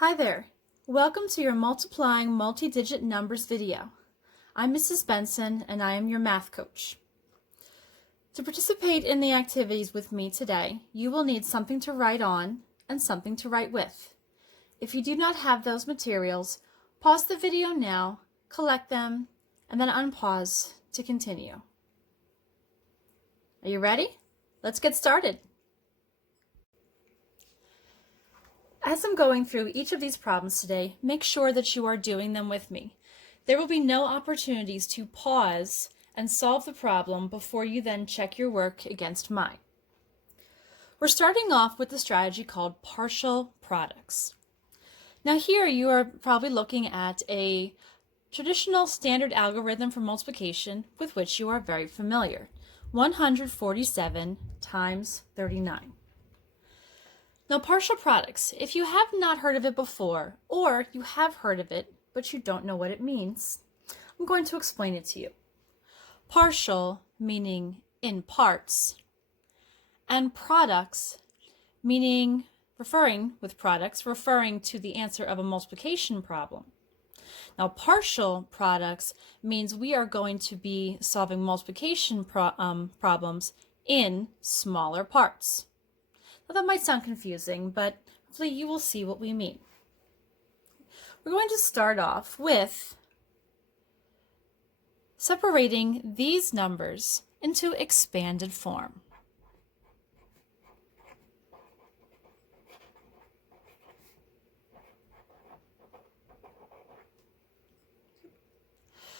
Hi there. Welcome to your Multiplying Multi-Digit Numbers video. I'm Mrs. Benson and I am your math coach. To participate in the activities with me today, you will need something to write on and something to write with. If you do not have those materials, pause the video now, collect them, and then unpause to continue. Are you ready? Let's get started. As I'm going through each of these problems today, make sure that you are doing them with me. There will be no opportunities to pause and solve the problem before you then check your work against mine. We're starting off with the strategy called partial products. Now here you are probably looking at a traditional standard algorithm for multiplication with which you are very familiar. 147 times 39. Now, partial products, if you have not heard of it before, or you have heard of it, but you don't know what it means, I'm going to explain it to you. Partial, meaning in parts, and products, meaning referring to the answer of a multiplication problem. Now, partial products means we are going to be solving multiplication problems in smaller parts. Now, that might sound confusing, but hopefully you will see what we mean. We're going to start off with separating these numbers into expanded form.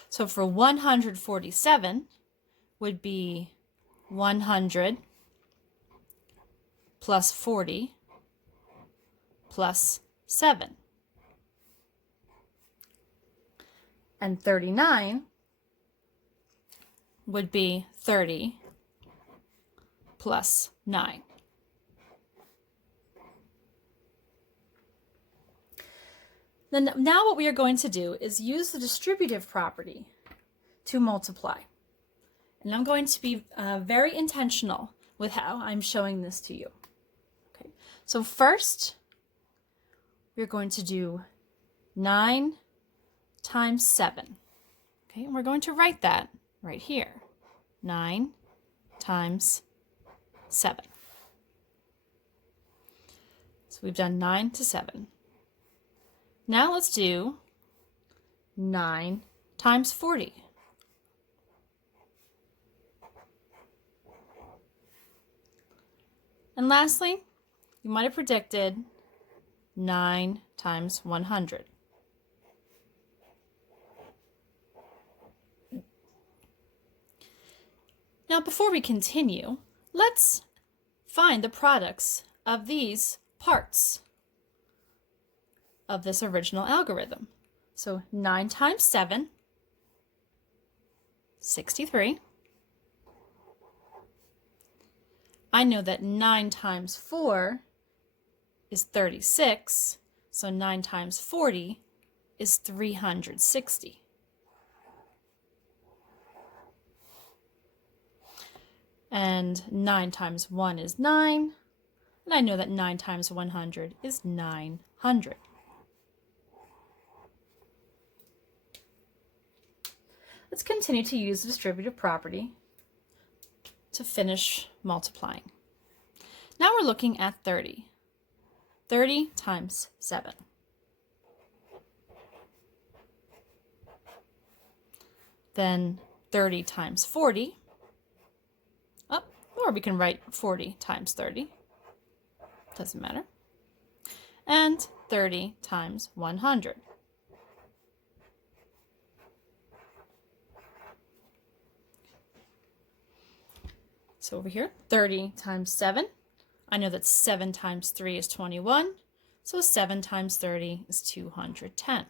So for 147 would be 100 plus 40 plus 7. And 39 would be 30 plus 9. Then now what we are going to do is use the distributive property to multiply. And I'm going to be very intentional with how I'm showing this to you. Okay. So first, we're going to do 9 times 7. Okay, and we're going to write that right here. 9 times 7. So we've done 9 to 7. Now let's do 9 times 40. And lastly, you might have predicted 9 times 100. Now, before we continue, let's find the products of these parts of this original algorithm. So 9 times 7, 63. I know that 9 times 4 is 36, so 9 times 40 is 360. And 9 times 1 is 9, and I know that 9 times 100 is 900. Let's continue to use the distributive property to finish multiplying. Now we're looking at 30. 30 times 7. Then 30 times 40. Or we can write 40 times 30. Doesn't matter. And 30 times 100. So over here, 30 times 7. I know that 7 times 3 is 21. So 7 times 30 is 210.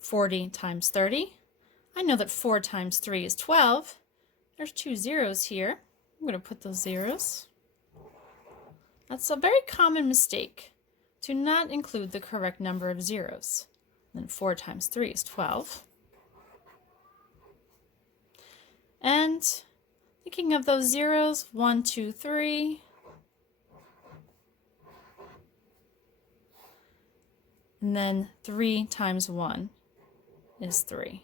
40 times 30. I know that 4 times 3 is 12. There's 2 zeros here. I'm going to put those zeros. That's a very common mistake, to not include the correct number of zeros. Then 4 times 3 is 12. And thinking of those zeros, 1, 2, 3, And then 3 times 1 is 3.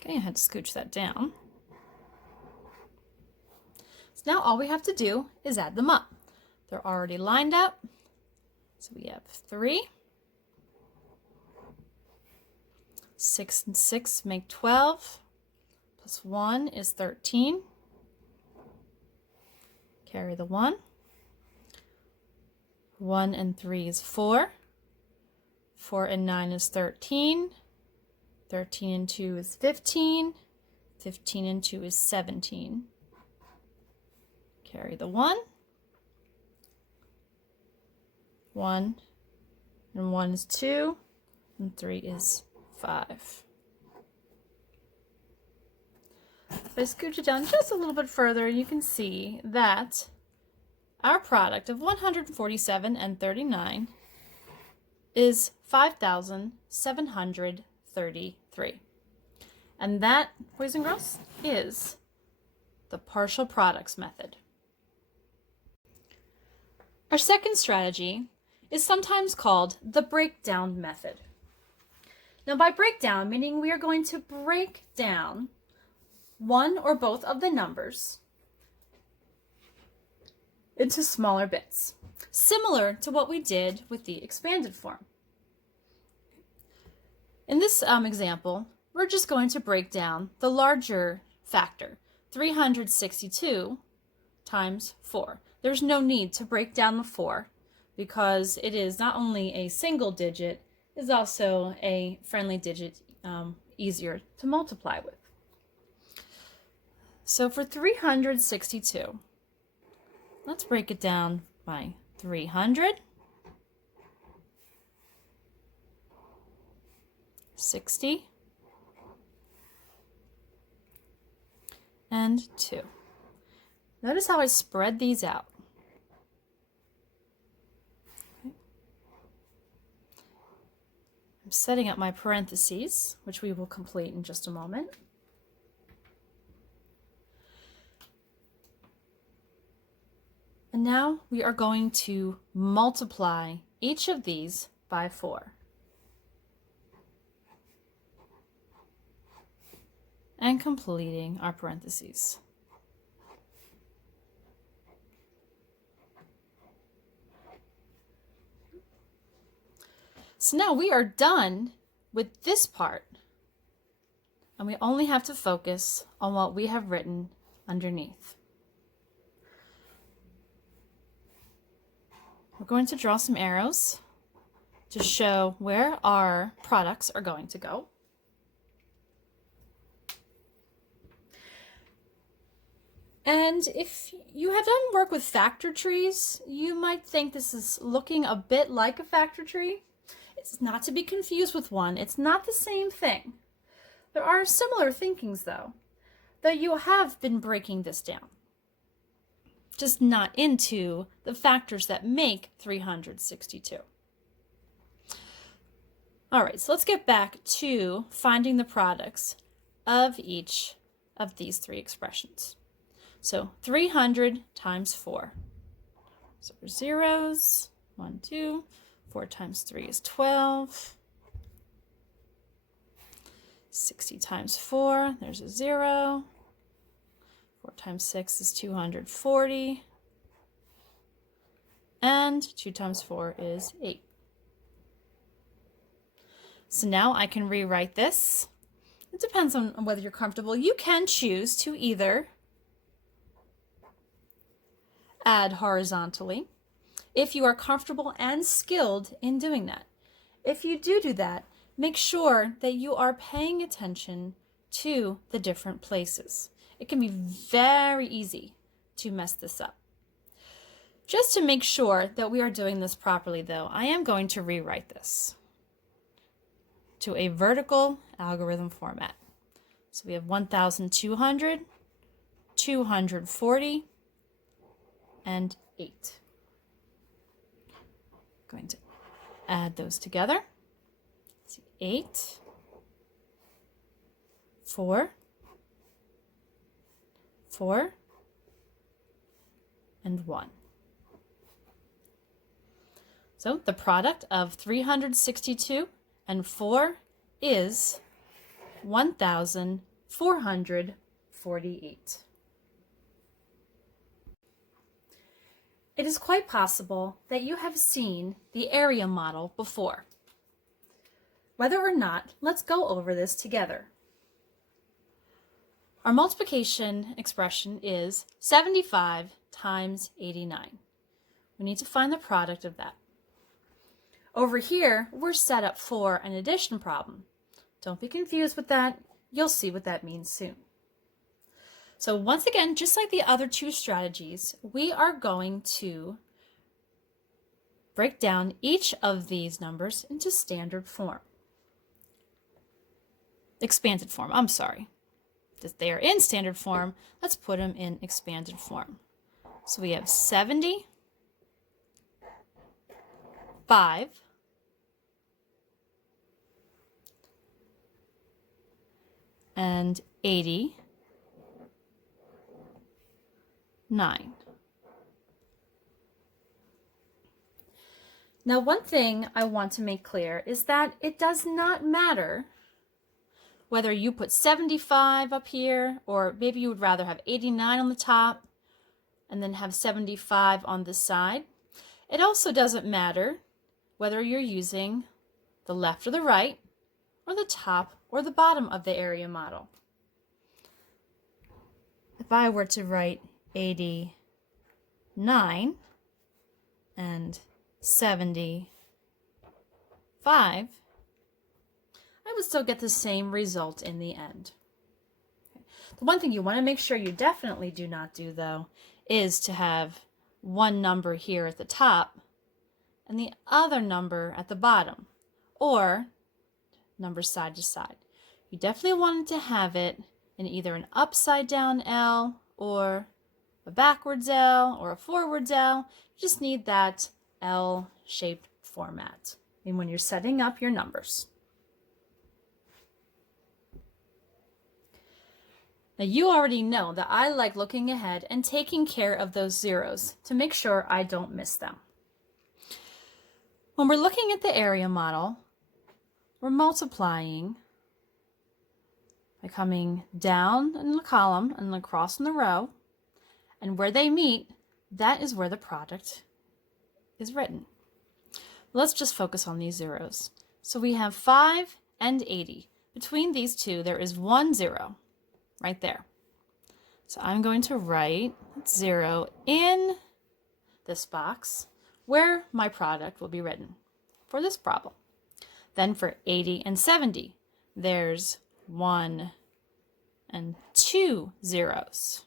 Okay, I had to scooch that down. So now all we have to do is add them up. They're already lined up. So we have 3. 6 and 6 make 12. Plus 1 is 13. Carry the 1. 1 and 3 is 4. 4 and 9 is 13. 13 and 2 is 15. 15 and 2 is 17. Carry the 1. 1 and 1 is 2. And 3 is 5. If I scooch it down just a little bit further, you can see that our product of 147 and 39 is 5,733. And that, boys and girls, is the partial products method. Our second strategy is sometimes called the breakdown method. Now, by breakdown, meaning we are going to break down one or both of the numbers into smaller bits, similar to what we did with the expanded form. In this example, we're just going to break down the larger factor, 362 times 4. There's no need to break down the 4 because it is not only a single digit, it's also a friendly digit, easier to multiply with. So for 362, let's break it down by 300, 60, and 2. Notice how I spread these out. I'm setting up my parentheses, which we will complete in just a moment. And now we are going to multiply each of these by 4. And completing our parentheses. So now we are done with this part, and we only have to focus on what we have written underneath. We're going to draw some arrows to show where our products are going to go. And if you have done work with factor trees, you might think this is looking a bit like a factor tree. It's not to be confused with one. It's not the same thing. There are similar thinkings, though, that you have been breaking this down, just not into the factors that make 362. All right, so let's get back to finding the products of each of these three expressions. So 300 times 4. So we're zeros, 1, 2. 4 times 3 is 12. 60 times 4, there's a 0. 4 times 6 is 240. And 2 times 4 is 8. So now I can rewrite this. It depends on whether you're comfortable. You can choose to either add horizontally, if you are comfortable and skilled in doing that. If you do that, make sure that you are paying attention to the different places. It can be very easy to mess this up. Just to make sure that we are doing this properly, though, I am going to rewrite this to a vertical algorithm format. So we have 1,200, 240, and 8. Going to add those together. Let's see, 8, 4, 4, and 1. So the product of 362 and 4 is 1,448. It is quite possible that you have seen the area model before. Whether or not, let's go over this together. Our multiplication expression is 75 times 89. We need to find the product of that. Over here, we're set up for an addition problem. Don't be confused with that. You'll see what that means soon. So once again, just like the other two strategies, we are going to break down each of these numbers into standard form. Expanded form, I'm sorry. If they are in standard form, let's put them in expanded form. So we have 70, 5, and 89. Now, one thing I want to make clear is that it does not matter whether you put 75 up here, or maybe you would rather have 89 on the top and then have 75 on this side. It also doesn't matter whether you're using the left or the right, or the top or the bottom of the area model. If I were to write 89 and 75, I would still get the same result in the end. The one thing you want to make sure you definitely do not do, though, is to have one number here at the top and the other number at the bottom, or numbers side to side. You definitely wanted to have it in either an upside down L or a backwards L or a forwards L. You just need that L-shaped format and when you're setting up your numbers. Now you already know that I like looking ahead and taking care of those zeros to make sure I don't miss them. When we're looking at the area model, we're multiplying by coming down in the column and across in the row, and where they meet, that is where the product is written. Let's just focus on these zeros. So we have 5 and 80. Between these two, there is 1 0 right there. So I'm going to write 0 in this box where my product will be written for this problem. Then for 80 and 70, there's 1 and 2 zeros.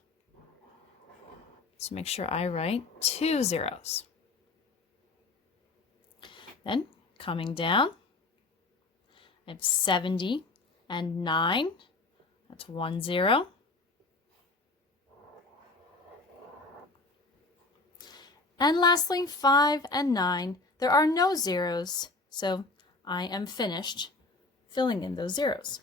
So make sure I write 2 zeros. Then coming down, I have 70 and 9. That's 1 0. And lastly, 5 and 9. There are no zeros, so I am finished filling in those zeros.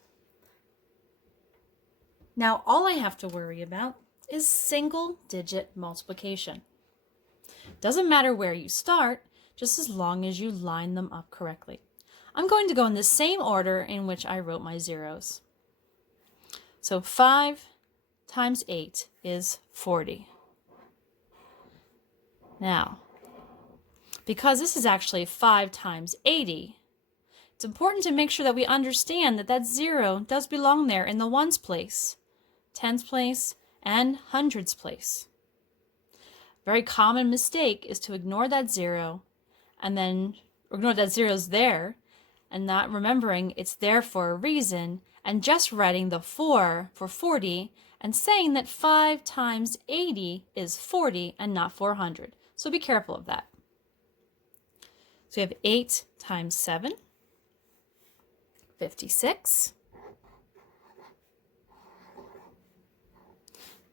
Now all I have to worry about is single-digit multiplication. Doesn't matter where you start, just as long as you line them up correctly. I'm going to go in the same order in which I wrote my zeros. So 5 times 8 is 40. Now, because this is actually 5 times 80, it's important to make sure that we understand that that 0 does belong there in the ones place, tens place, and hundreds place. A very common mistake is to ignore that 0 and then ignore that 0's there and not remembering it's there for a reason and just writing the 4 for 40 and saying that 5 times 80 is 40 and not 400. So be careful of that. So we have 8 times 7, 56.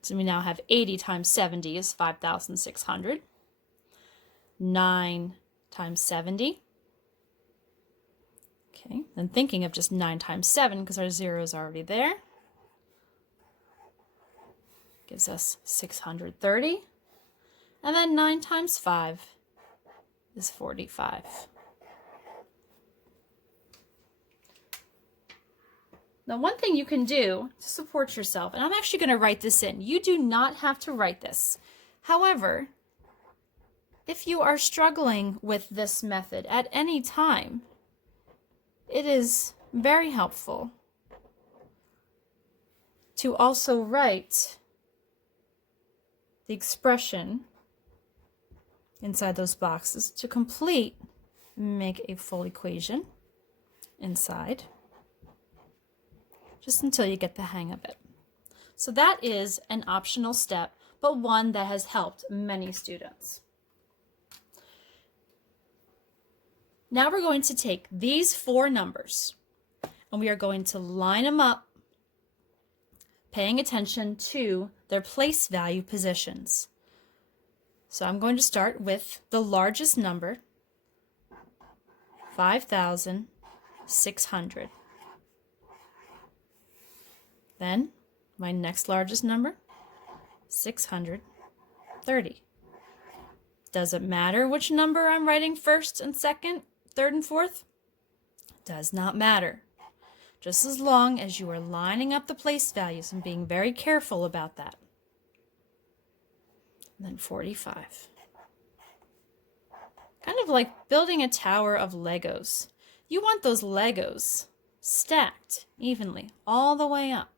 So we now have 80 times 70 is 5,600. 9 times 70. Okay, then thinking of just 9 times 7 because our 0 is already there. Gives us 630. And then 9 times 5 is 45. Now, one thing you can do to support yourself, and I'm actually going to write this in. You do not have to write this. However, if you are struggling with this method at any time, it is very helpful to also write the expression inside those boxes to complete, make a full equation inside, just until you get the hang of it. So that is an optional step, but one that has helped many students. Now we're going to take these 4 numbers and we are going to line them up, paying attention to their place value positions. So I'm going to start with the largest number, 5,600. Then my next largest number, 630. Does it matter which number I'm writing first and second, third and fourth? Does not matter. Just as long as you are lining up the place values and being very careful about that. And then 45. Kind of like building a tower of Legos. You want those Legos stacked evenly all the way up,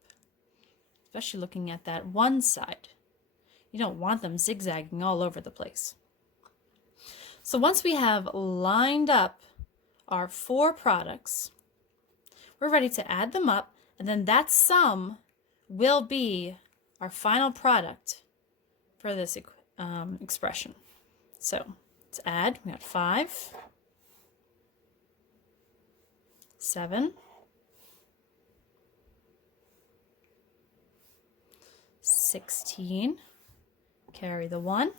especially looking at that one side. You don't want them zigzagging all over the place. So once we have lined up our 4 products, we're ready to add them up, and then that sum will be our final product for this expression. So let's add. We got 5, 7, 16, carry the 1,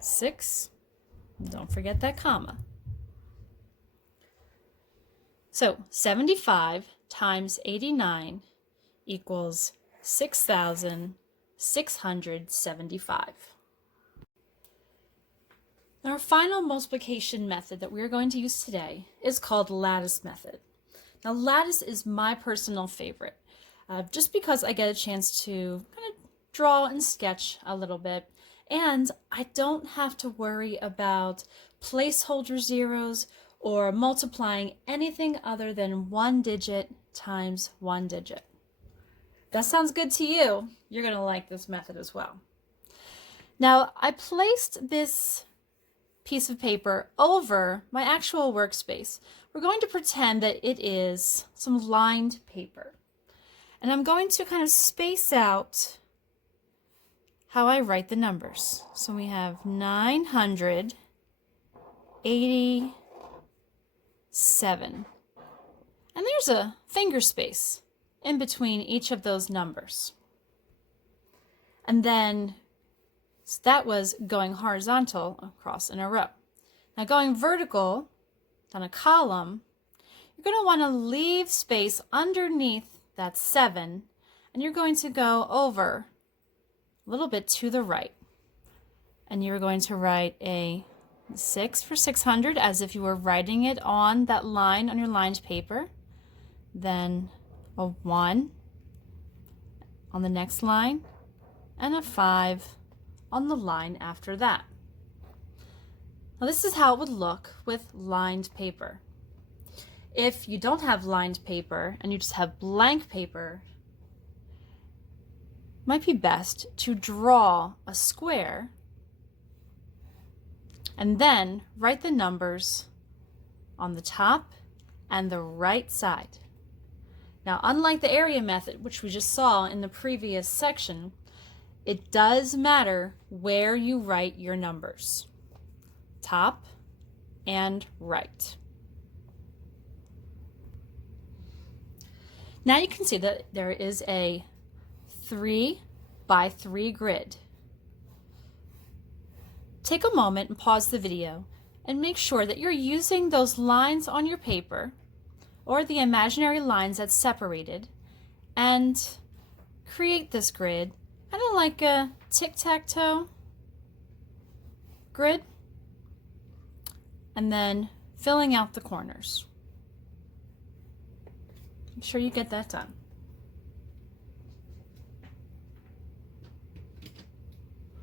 6, don't forget that comma. So 75 times 89 equals 6,675. Our final multiplication method that we're going to use today is called lattice method. Now, lattice is my personal favorite, just because I get a chance to kind of draw and sketch a little bit, and I don't have to worry about placeholder zeros or multiplying anything other than 1 digit times 1 digit. If that sounds good to you, you're going to like this method as well. Now, I placed this piece of paper over my actual workspace. We're going to pretend that it is some lined paper. And I'm going to kind of space out how I write the numbers. So we have 987. And there's a finger space in between each of those numbers. And then so that was going horizontal across in a row. Now going vertical down a column, you're going to want to leave space underneath that 7, and you're going to go over a little bit to the right. And you're going to write a 6 for 600 as if you were writing it on that line on your lined paper. Then a 1 on the next line, and a 5 on the line after that. Now this is how it would look with lined paper. If you don't have lined paper and you just have blank paper, it might be best to draw a square and then write the numbers on the top and the right side. Now, unlike the area method, which we just saw in the previous section, it does matter where you write your numbers, top and right. Now you can see that there is a 3 by 3 grid. Take a moment and pause the video and make sure that you're using those lines on your paper or the imaginary lines that's separated and create this grid kind of like a tic-tac-toe grid. and then filling out the corners. I'm sure you get that done.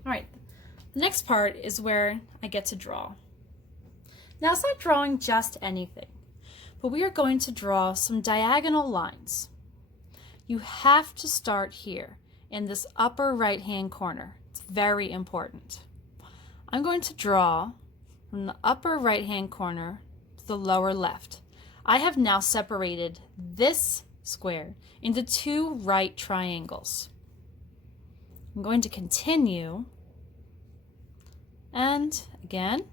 All right, the next part is where I get to draw. Now it's not drawing just anything, but we are going to draw some diagonal lines. You have to start here in this upper right-hand corner. It's very important. I'm going to draw from the upper right-hand corner to the lower left. I have now separated this square into two right triangles. I'm going to continue, and again,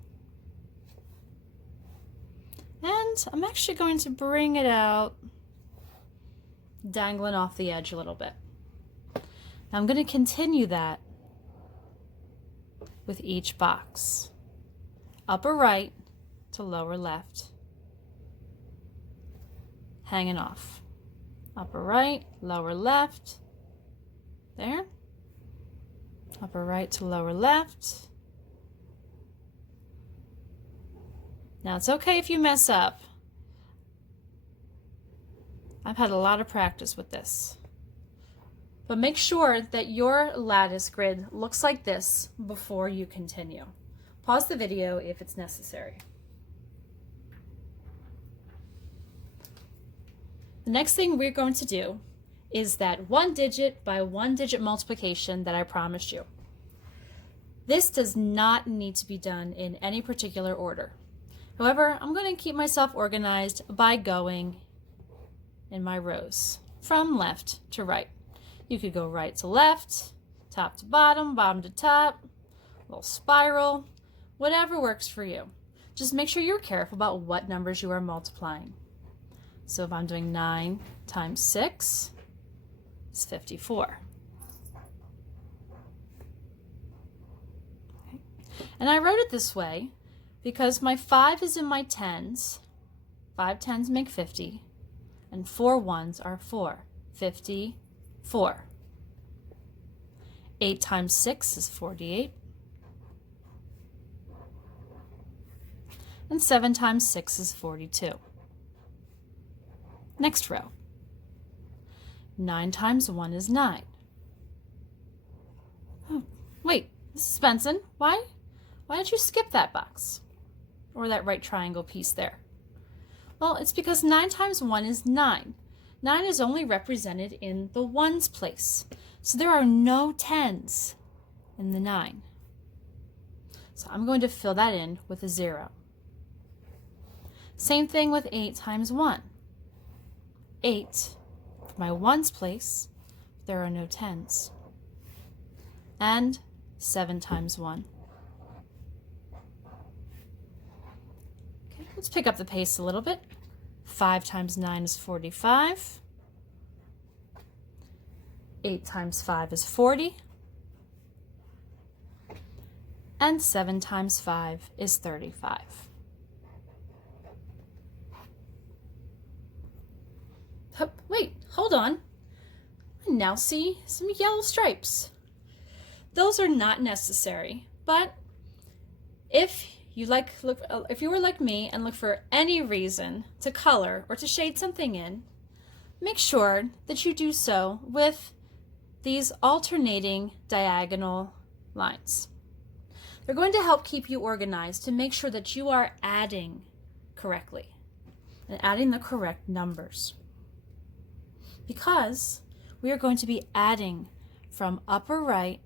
and I'm actually going to bring it out, dangling off the edge a little bit. Now I'm going to continue that with each box. Upper right to lower left. Hanging off. Upper right, lower left. There. Upper right to lower left. Now it's okay if you mess up. I've had a lot of practice with this. But make sure that your lattice grid looks like this before you continue. Pause the video if it's necessary. The next thing we're going to do is that 1 digit by 1 digit multiplication that I promised you. This does not need to be done in any particular order. However, I'm going to keep myself organized by going in my rows from left to right. You could go right to left, top to bottom, bottom to top, little spiral, whatever works for you. Just make sure you're careful about what numbers you are multiplying. So if I'm doing 9 times 6, it's 54. Okay. And I wrote it this way because my 5 is in my tens. 5 tens make 50, and 4 ones are 4. 54. 8 times 6 is 48. And 7 times 6 is 42. Next row. 9 times 1 is 9. Oh, wait, Mrs. Benson, why did you skip that box? Or that right triangle piece there? Well, it's because 9 times 1 is 9. 9 is only represented in the ones place. So there are no tens in the 9. So I'm going to fill that in with a 0. Same thing with 8 times 1. 8 for my ones place, there are no tens. And 7 times 1. Okay, let's pick up the pace a little bit. 5 times 9 is 45. 8 times 5 is 40. And 7 times 5 is 35. Wait, hold on. I now see some yellow stripes. Those are not necessary, but if you were like me and look for any reason to color or to shade something in, make sure that you do so with these alternating diagonal lines. They're going to help keep you organized to make sure that you are adding correctly and adding the correct numbers. Because we are going to be adding from upper right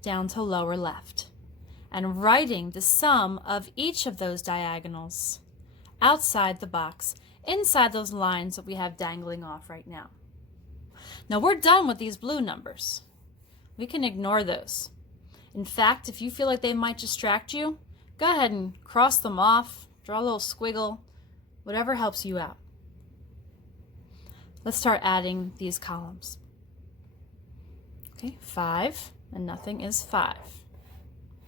down to lower left and writing the sum of each of those diagonals outside the box, inside those lines that we have dangling off right now. Now we're done with these blue numbers. We can ignore those. In fact, if you feel like they might distract you, go ahead and cross them off, draw a little squiggle, whatever helps you out. Let's start adding these columns. Okay, 5 and nothing is 5.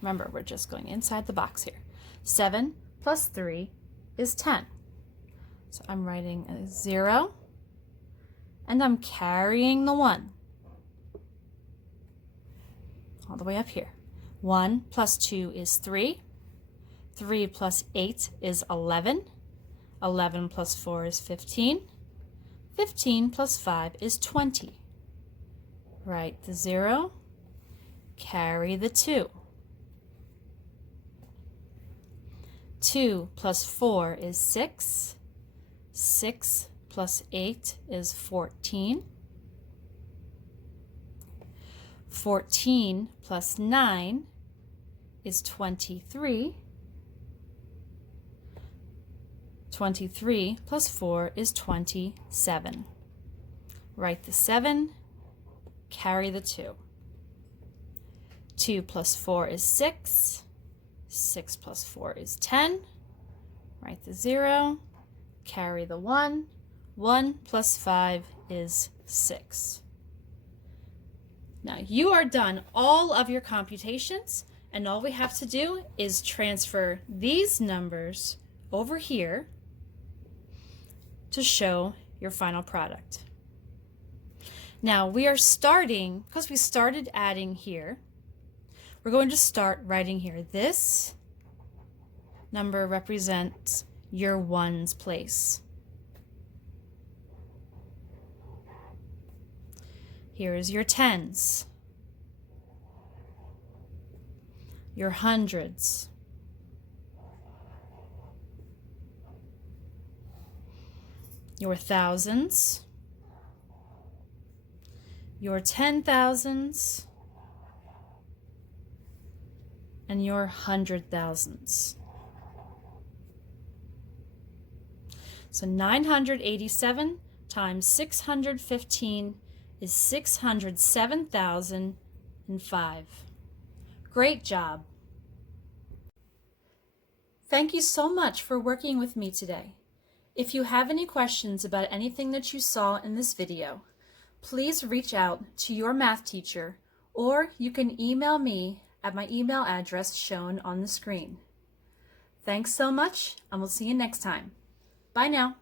Remember, we're just going inside the box here. 7 plus 3 is 10. So I'm writing a 0 and I'm carrying the 1 all the way up here. 1 plus 2 is 3. 3 plus 8 is 11. 11 plus 4 is 15. 15 plus 5 is 20. Write the 0, carry the 2. 2 plus 4 is 6. 6 plus 8 is 14. 14 plus 9 is 23. 23 plus 4 is 27. Write the 7, carry the 2. 2 plus 4 is 6. 6 plus 4 is 10. Write the 0, carry the 1. 1 plus 5 is 6. Now you are done all of your computations, and all we have to do is transfer these numbers over here to show your final product. Now we are starting, because we started adding here, we're going to start writing here. This number represents your ones place. Here is your tens, your hundreds, your thousands, your 10,000s, and your 100,000s. So 987 times 615 is 607,005. Great job. Thank you so much for working with me today. If you have any questions about anything that you saw in this video, please reach out to your math teacher, or you can email me at my email address shown on the screen. Thanks so much, and we'll see you next time. Bye now.